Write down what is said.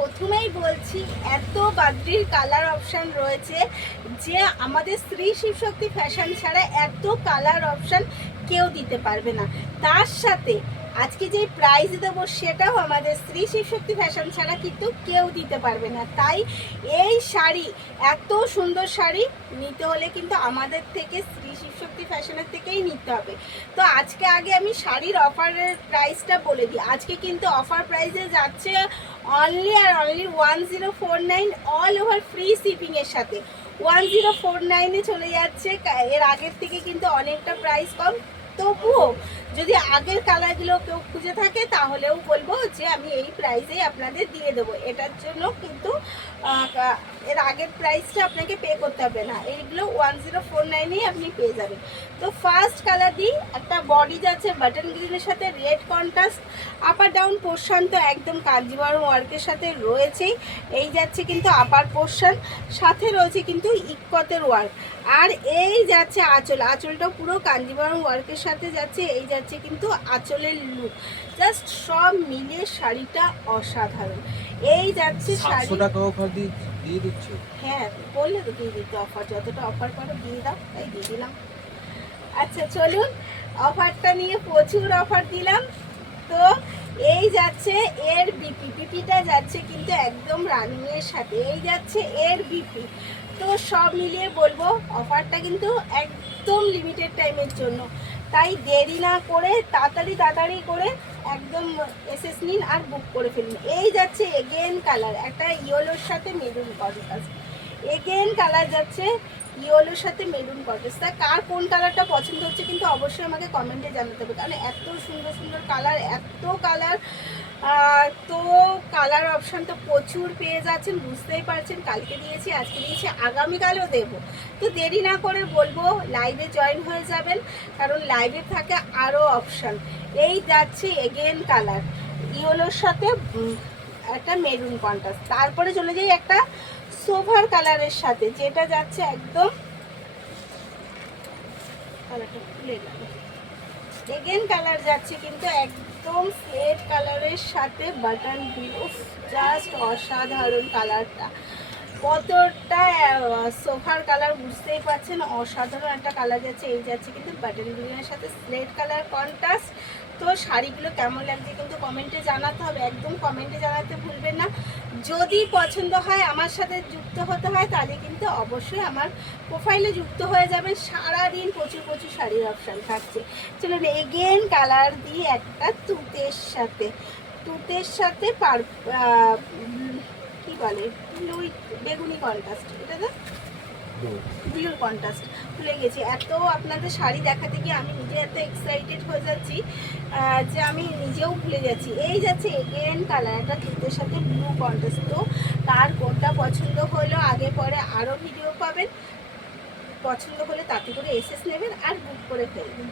প্রথমেই বলছি, এত বাদ্রির কালার অপশান রয়েছে যে আমাদের স্ত্রী শিবশক্তি ফ্যাশন ছাড়া এত কালার অপশান কেউ দিতে পারবে না। তার সাথে আজকে যে প্রাইস দেবো সেটাও আমাদের স্ত্রী শিবশক্তি ফ্যাশন ছাড়া কিন্তু কেউ দিতে পারবে না। তাই এই শাড়ি, এত সুন্দর শাড়ি নিতে হলে কিন্তু আমাদের থেকে স্ত্রী শিবশক্তি ফ্যাশনের থেকেই নিতে হবে। তো আজকে আগে আমি শাড়ির অফারের প্রাইসটা বলে দিই। আজকে কিন্তু অফার প্রাইসে যাচ্ছে অনলি আর অনলি 1049, অল ওভার ফ্রি শিপিংয়ের সাথে 1049-এ চলে যাচ্ছে। এর আগের থেকে কিন্তু অনেকটা প্রাইস কম। তবুও যদি আগের কালারগুলো কেউ খুঁজে থাকে তাহলেও বলবো যে আমি এই প্রাইসেই আপনাদের দিয়ে দেবো। এটার জন্য কিন্তু এর আগের প্রাইসটা আপনাকে পে করতে হবে না, এইগুলো 1049-এই আপনি পেয়ে যাবেন। তো ফার্স্ট কালার দিই, একটা বডি যাচ্ছে বাটন গ্রিনের সাথে রেড কন্ট্রাস্ট, আপার ডাউন পোর্শন তো একদম কাঞ্জিভারম ওয়ার্কের সাথে রয়েছেই। এই যাচ্ছে কিন্তু আপার পোর্শন, সাথে রয়েছে কিন্তু ইক্কতের ওয়ার্ক। আর এই যাচ্ছে আঁচল, আঁচলটাও পুরো কাঞ্জিভারম ওয়ার্কের সাথে যাচ্ছে। এই যাচ্ছে কিন্তু আঁচলের লুক, জাস্ট সব মিলিয়ে শাড়িটা অসাধারণ। এই যাচ্ছে শাড়ি, 700 টাকা অফার দিয়ে দিচ্ছি। হ্যাঁ বললে তো দিয়ে দিতে, অফার যতটা অফার করো দিয়ে দাও, তাই দিয়ে দিলাম। আচ্ছা চলুন, অফারটা নিয়ে প্রচুর অফার দিলাম। তো এই যাচ্ছে এর বিপিটা যাচ্ছে কিন্তু একদম রানিংয়ের সাথে। এই যাচ্ছে এর বিপি। তো সব মিলিয়ে বলবো অফারটা কিন্তু একদম লিমিটেড টাইমের জন্য, তাই দেরি না করে তাড়াতাড়ি করে একদম এসএস নিন আর বুক করে ফেলুন। এই যাচ্ছে এগেন কালার, একটা ইয়েলোর সাথে মেরুন কন্ট্রাস্ট। এগেন কালার যাচ্ছে ইয়েলোর সাথে মেরুন কন্ট্রাস্ট। তা কার কোন কালারটা পছন্দ হচ্ছে কিন্তু অবশ্যই আমাকে কমেন্টে জানাতে হবে, কারণ এত সুন্দর সুন্দর কালার, এত কালার। তো কালার অপশান তো প্রচুর পেয়ে যাচ্ছেন, বুঝতেই পারছেন। কালকে দিয়েছি, আজকে দিয়েছি, আগামীকালও দেবো। তো দেরি না করে বলবো লাইভে জয়েন হয়ে যাবেন, কারণ লাইভে থাকে আরও অপশান। এই যাচ্ছে এগেন কালার ইয়েলোর সাথে একটা মেরুন কন্ট্রাস্ট। তারপরে চলে যাই একটা সোভার কালারের সাথে, যেটা যাচ্ছে একদম কালারটা খুলে গেল। এগেন কালার যাচ্ছে কিন্তু একদম স্লেট কালারের সাথে বাটন গ্রিন। উফ, জাস্ট অসাধারণ কালারটা, কতটা সোফার কালার বুঝতেই পারছেন, অসাধারণ একটা কালার যাচ্ছে। এই যাচ্ছে কিন্তু বাটন গ্রিনের সাথে স্লেট কালার কন্ট্রাস্ট। তো শাড়িগুলো কেমন লাগছে কিন্তু কমেন্টে জানাতে হবে, একদম কমেন্টে জানাতে ভুলবেন না। যদি পছন্দ হয়, আমার সাথে যুক্ত হতে হয়, তাহলে কিন্তু অবশ্যই আমার প্রোফাইলে যুক্ত হয়ে যাবেন। সারাদিন প্রচুর প্রচুর শাড়ির অপশান থাকছে। চলুন এগেন কালার দিই একটা তুতের সাথে, তুতের সাথে কি বলে বেগুনি কন্ট্রাস্ট, এটা তো ব্লুর কন্ট্রাস্ট। ভুলে গেছি, এত আপনাদের শাড়ি দেখাতে গিয়ে আমি নিজে এত এক্সাইটেড হয়ে যাচ্ছি যে আমি নিজেও ভুলে যাচ্ছি। এই যাচ্ছে এগেন কালার, একটা তুতের সাথে ব্লু কন্ট্রাস্ট। তো কার কোনটা পছন্দ হলো, আগে পরে আরও ভিডিও পাবেন। পছন্দ হলে তাতে করে এসএস নেবেন আর বুক করে ফেলবেন।